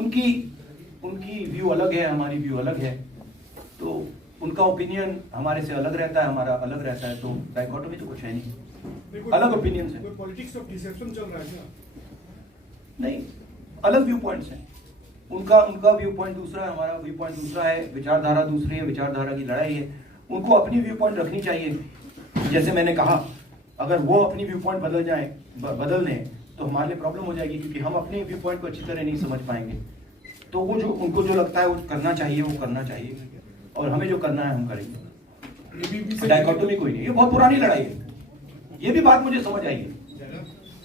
उनकी उनकी व्यू अलग है, हमारी व्यू अलग है, तो उनका ओपिनियन हमारे से अलग रहता है, हमारा अलग रहता है, तो डाइकोटोमी तो कुछ है नहीं, अलग ओपिनियंस है। पॉलिटिक्स ऑफ डिसेप्शन चल रहा है क्या? नहीं, अलग व्यू पॉइंट्स हैं। उनका व्यू पॉइंट दूसरा है, हमारा व्यू पॉइंट दूसरा है, विचारधारा दूसरी है, विचारधारा की लड़ाई है। उनको अपनी व्यू पॉइंट रखनी चाहिए। जैसे मैंने कहा, अगर वो अपनी व्यू पॉइंट बदल दें तो हमारे लिए प्रॉब्लम हो जाएगी, क्योंकि हम अपने व्यू पॉइंट को अच्छी तरह नहीं समझ पाएंगे। तो वो जो उनको जो लगता है वो करना चाहिए, वो करना चाहिए, और हमें जो करना है हम करेंगे। डाइकोटोमी कोई नहीं, ये बहुत पुरानी लड़ाई है। ये भी बात मुझे समझ आई है।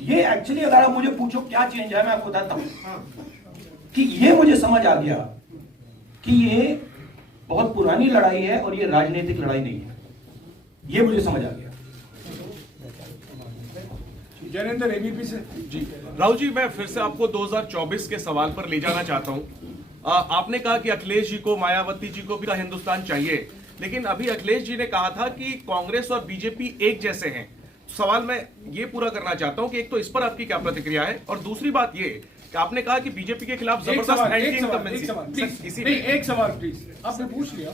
ये एक्चुअली अगर आप मुझे पूछो क्या चेंज है, मैं आपको बताता हूँ कि ये मुझे समझ आ गया कि ये बहुत पुरानी लड़ाई है और ये राजनीतिक लड़ाई नहीं है। ये मुझे समझ आ गया। जैनेंद्र एबीपी से जी राहुल जी, मैं फिर से आपको 2024 के सवाल पर ले जाना चाहता हूं। आपने कहा कि अखिलेश जी को, मायावती जी को भी हिंदुस्तान चाहिए, लेकिन अभी अखिलेश जी ने कहा था कि कांग्रेस और बीजेपी एक जैसे हैं। सवाल मैं ये पूरा करना चाहता हूं कि एक तो इस पर आपकी क्या प्रतिक्रिया है, और दूसरी बात ये कि आपने कहा कि बीजेपी के खिलाफ जबरदस्त एक सवाल प्लीज, आपने पूछ लिया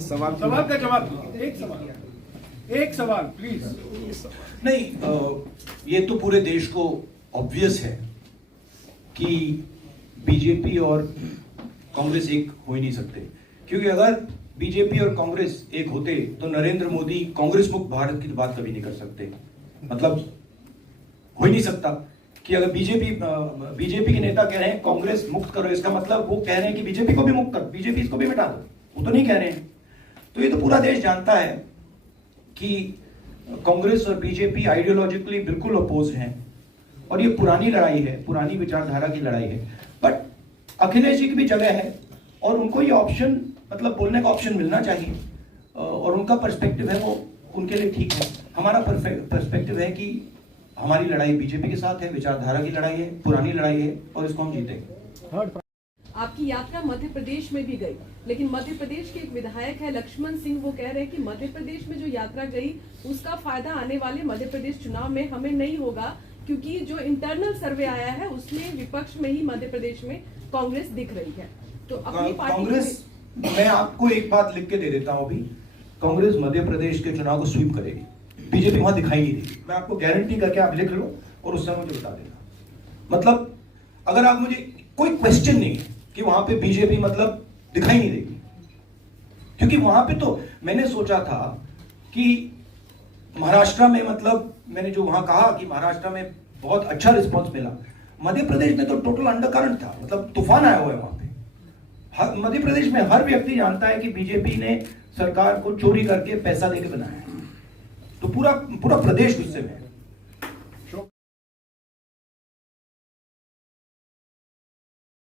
सवाल का जवाब। एक सवाल प्लीज। नहीं, ये तो पूरे देश को ऑब्वियस है कि बीजेपी और कांग्रेस एक हो ही नहीं सकते, क्योंकि अगर बीजेपी और कांग्रेस एक होते तो नरेंद्र मोदी कांग्रेस मुक्त भारत की बात कभी नहीं कर सकते। मतलब हो ही नहीं सकता कि अगर बीजेपी के नेता कह रहे हैं कांग्रेस मुक्त करो, इसका मतलब वो कह रहे हैं कि बीजेपी को भी मुक्त करो, बीजेपी इसको भी मिटा दो। वो तो नहीं कह रहे हैं। तो ये तो पूरा देश जानता है कि कांग्रेस और बीजेपी आइडियोलॉजिकली बिल्कुल अपोज हैं, और ये पुरानी लड़ाई है, पुरानी विचारधारा की लड़ाई है। बट अखिलेश जी की भी जगह है, और उनको ये ऑप्शन, मतलब बोलने का ऑप्शन मिलना चाहिए, और उनका पर्सपेक्टिव है वो उनके लिए ठीक है। हमारा पर्सपेक्टिव है कि हमारी लड़ाई बीजेपी के साथ है, विचारधारा की लड़ाई है, पुरानी लड़ाई है, और इसको हम जीतेंगे। आपकी यात्रा मध्य प्रदेश में भी गई, लेकिन मध्य प्रदेश के एक विधायक है लक्ष्मण सिंह, वो कह रहे हैं कि मध्य प्रदेश में जो यात्रा गई उसका फायदा आने वाले मध्य प्रदेश चुनाव में हमें नहीं होगा, क्योंकि जो इंटरनल सर्वे आया है उसमें विपक्ष में ही मध्य प्रदेश में कांग्रेस दिख रही है। तो अपनी पार्टी कांग्रेस, मैं आपको एक बात लिख के दे देता हूं अभी, कांग्रेस मध्य प्रदेश के चुनाव को स्वीप करेगी, बीजेपी वहां दिखाई नहीं देगी। मैं आपको गारंटी करके, आप लिख लो और उस समय मुझे बता देना। मतलब अगर आप मुझे, कोई क्वेश्चन नहीं है कि वहां पे बीजेपी मतलब दिखाई नहीं देगी, क्योंकि वहां पे तो मैंने सोचा था कि महाराष्ट्र में, मतलब मैंने जो वहां कहा कि महाराष्ट्र में बहुत अच्छा रिस्पांस मिला, मध्य प्रदेश में तो टोटल अंडरकरंट था, मतलब तूफान आया हुआ है वहां पे। मध्य प्रदेश में हर व्यक्ति जानता है कि बीजेपी ने सरकार को चोरी करके पैसा देके बनाया है, तो पूरा प्रदेश गुस्से में है।